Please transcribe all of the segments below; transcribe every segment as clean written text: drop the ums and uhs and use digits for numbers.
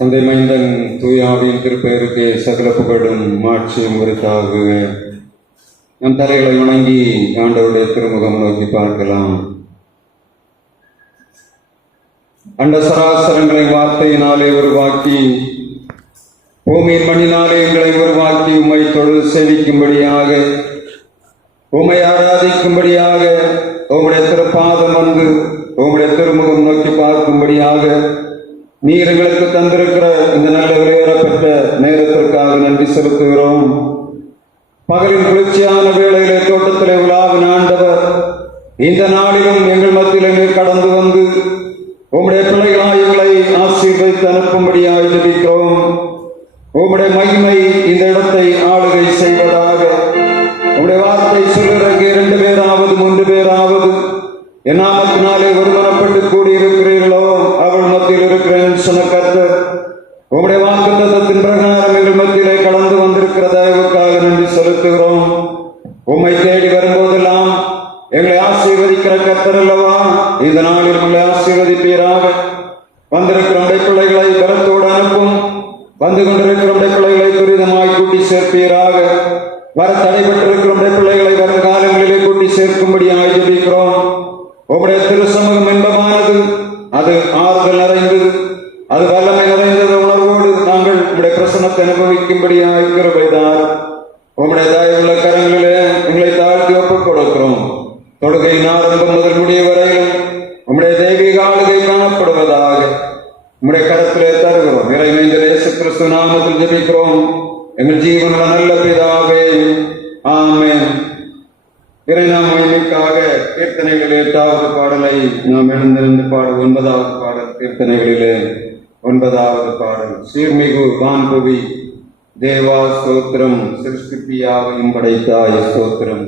தந்தை மைந்தன் தூயாவின் திருப்பெயருக்கு சகல புகழும் மாட்சியும் உரித்தாகுக. நம் தலைகளை வணங்கி ஆண்டவருடைய திருமுகம் நோக்கி பார்க்கலாம். அண்ட சராசரங்களை வார்த்தையினாலே உருவாக்கி, பூமியின் மண்ணினாலே எங்களை உருவாக்கி, உம்மை தொழுது சேவிக்கும்படியாக, உம்மை ஆராதிக்கும்படியாக, உம்முடைய திருப்பாதம் வந்து உம்முடைய திருமுகம் நோக்கி பார்க்கும்படியாக நீர் எங்களுக்கு தந்திருக்கிற இந்த நல்ல விளையாடப்பட்ட நேரத்திற்காக நன்றி செலுத்துகிறோம். பகலின் குளிர்ச்சியான வேளையிலே தோட்டத்திலே உலாவின் ஆண்டவர் இந்த நாளிலும் எங்கள் மத்தியிலே கடந்து வந்து உம்முடைய பிள்ளைகளாய் எங்களை ஆசீர்வதித்து அனுப்பும்படியாக ஜெபிக்கிறோம். உம்முடைய மகிமை இந்த இடத்தை ஆளுகை செய்வதாக. உம்முடைய வார்த்தை சொல்லுறங்க 2 பேராவது 3 பேராவது என் நாமத்தினாலே ஒருமனப்பட்டு கூடியிருக்கிறீர்களோ அவள் மத்தியில் இருக்கிறேன் சொன்ன கர்த்தர் உம்முடைய வாக்குத்தத்தத்தின் பிரகாரம் எங்கள் மத்தியிலே கலந்து வந்திருக்கிற தயவுக்காக நன்றி செலுத்துகிறோம். உம்மை தேடி வரும்போதெல்லாம் எங்களை ஆசீர்வதிக்கிற கர்த்தர் அல்லவா, இந்த நாளில் உங்களை ஆசீர்வதிப்பீராக. வந்திருக்கிற உடைய பிள்ளைகளை பலத்தோடு அனுப்பும். வந்து கொண்டிருக்கிற உடைய பிள்ளைகளை துரிதமாய் கூட்டி சேர்ப்பீராக. வர தடைபட்டிருக்கிற உடைய பிள்ளைகளை வரும் காலங்களிலே கூட்டி சேர்க்கும்படியாக ஜெபிக்கிறோம். உம்முடைய திரு சமூகம் இன்பமானது, அது ஆறுதல் நிறைந்தது, அது வல்லமை நிறைந்தது. உணர்வோடு நாங்கள் உம்முடைய பிரசன்னத்தை அனுபவிக்கும்படியாக கிருபைதார். உம்முடைய தயவுள்ள கரங்களிலே எங்களை தாழ்த்தி ஒப்புக் கொடுக்கிறோம். தொழுகையின் ஆரம்பம் முதல் முடிய வரையிலும் உம்முடைய தெய்வீக ஆளுகை காணப்படுவதாக உம்முடைய கரத்திலே தருகிறோம். இறைமைந்த இயேசு கிறிஸ்து நாமத்தில் ஜெபிக்கிறோம் எங்கள் ஜீவனுள்ள நல்ல பிதாவே, ஆமென். இறைநாமக்காக கீர்த்தனைகளில் 8வது பாடலை நாம் எழுந்திருந்து பாடல் 9வது பாடல். கீர்த்தனைகளிலே 9வது பாடல். சீர்மிகு வான்புவி தேவா ஸ்தோத்திரம், சிருஷ்டிப்பியாவையும் படைத்தாய ஸ்தோத்திரம்.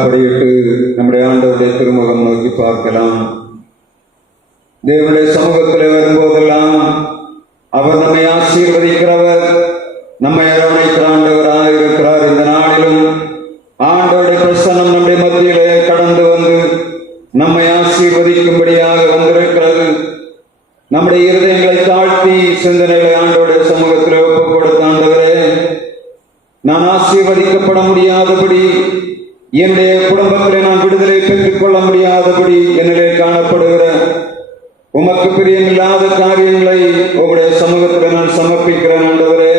முழங்காற்படியிட்டு நம்முடைய ஆண்டவருடைய திருமுகம் நோக்கி பார்க்கலாம். தேவனுடைய சமூகத்தில் வரும்போதெல்லாம் அவர் நம்மை ஆசீர்வதிக்கிறவர், நம்மை அரவணைக்கிற ஆண்டவராக இருக்கிறார். இந்த நாளிலும் ஆண்டவருடைய பிரசன்னம் நம்முடைய மத்தியிலே கடந்து வந்து நம்மை ஆசீர்வதிக்கும்படியாக வந்திருக்கிறது. நம்முடைய இருதயங்களை தாழ்த்தி சிந்தனைகளை ஆண்டவருடைய சமூகத்தில் ஒப்புக் கொடுத்த ஆண்டவரே, நான் ஆசீர்வதிக்கப்பட முடியாதபடி, என்னுடைய குடும்பத்திலே நான் விடுதலை பெற்றுக் கொள்ள முடியாதபடி என்னிலே காணப்படுகிற உமக்கு பிரியமில்லாத காரியங்களை உங்களுடைய சமூகத்தில் நான் சமர்ப்பிக்கிறேன். ஆண்டவரே,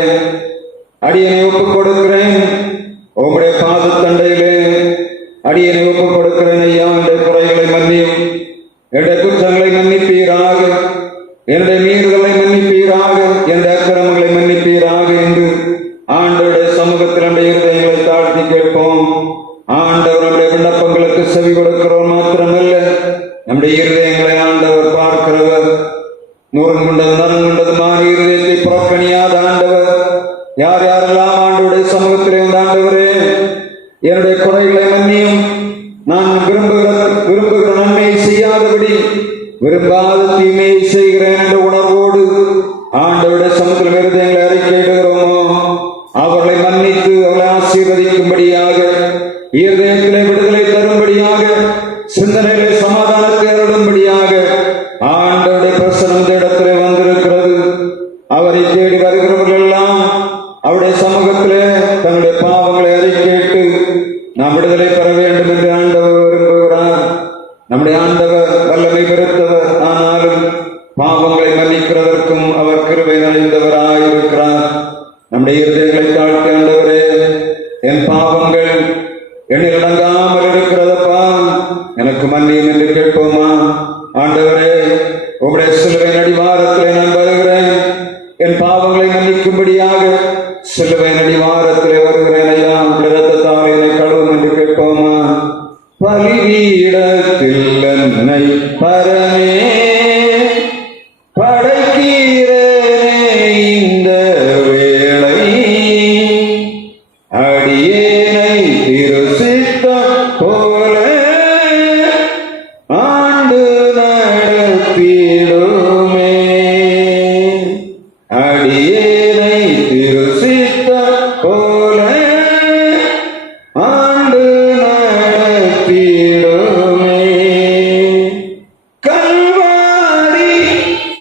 அடியனை ஒப்புக் கொடுக்கிறேன். உங்களுடைய பாதத்தண்டையிலே அடியனை ஒப்புக் கொடுக்கிறேன். ஐயா, என்னுடைய குறைகளை மன்னியும், என்னுடைய குற்றங்களை மன்னிப்பீராக, என்னுடைய மீறுதலை மன்னிப்பீராக, என்னுடைய அக்கிரமங்களை மன்னிப்பீராக என்று ஆண்டவருடைய சமூகத்தில் நம்முடைய இருதயங்களை தாழ்த்தி கேட்போம். ஆண்டவர் நம்முடைய விண்ணப்பங்களுக்கு செவி கொடுக்கிறோம் மாத்திரமல்ல, நம்முடைய இருதயங்களை ஆண்டவர் பார்க்கிறவர். நூறுங்குண்டது நறுங்குண்டதுமான இருதயத்தை புறக்கணியாத ஆண்டவர். யார் யாரெல்லாம் ஆண்டவருடைய சமூகத்திலே வந்து ஆண்டவரே என்னுடைய குறைகளை மன்னியும், நான் விரும்புகிற நன்மையை செய்யாதபடி விரும்பாத தீமையை செய்கிறேன் என்ற உணர்வோடு ஆண்டவருடைய சமூகத்தில் இருதயங்களை அறிக்கையிடுகிறோமோ, அவர்களை மன்னித்து அவர்களை ஆசீர்வதிக்கும்படியாக, இருதயத்திலே விடுதலை தரும்படியாக, சிந்தனையிலே சமாதானத்தை அருளும்படியாக ஆண்டவருடைய பிரசன்னம் இந்த இடத்திலே வந்திருக்கிறது. அவரை தேடி வருகிறவர்கள் எல்லாம் அவருடைய சமூகத்திலே தங்களுடைய பாவங்களை அறிக்கையிட்டு நாம் விடுதலை பெற வேண்டும் என்று ஆண்டவர் விரும்புகிறார். நம்முடைய ஆண்டவர் வல்லமை பெருத்தவர், ஆனாலும் பாவங்களை மன்னிக்கிறதற்கும் அவர் கிருபை நிறைந்தவராயிருக்கிறார். நம்முடைய இருதயங்களை தாழ்த்தி ஆண்டவரே, என் பாவங்கள் எண்ணில் அடங்காமல் இருக்கிறதப்பா, எனக்கு மன்னியும் என்று கேட்போமா? ஆண்டவரே, உங்களுடைய சிலுவை அடிவாரத்திலே நான் வருகிறேன். என் பாவங்களை மன்னிக்கும்படியாக சிலுவை அடிவாரத்திலே வருகிறேன். ஐயா, உங்களுடைய இரத்தத்தால் என்னை கழுவும் என்று கேட்போமா? பலிபீடத்தில் என்னை பரமே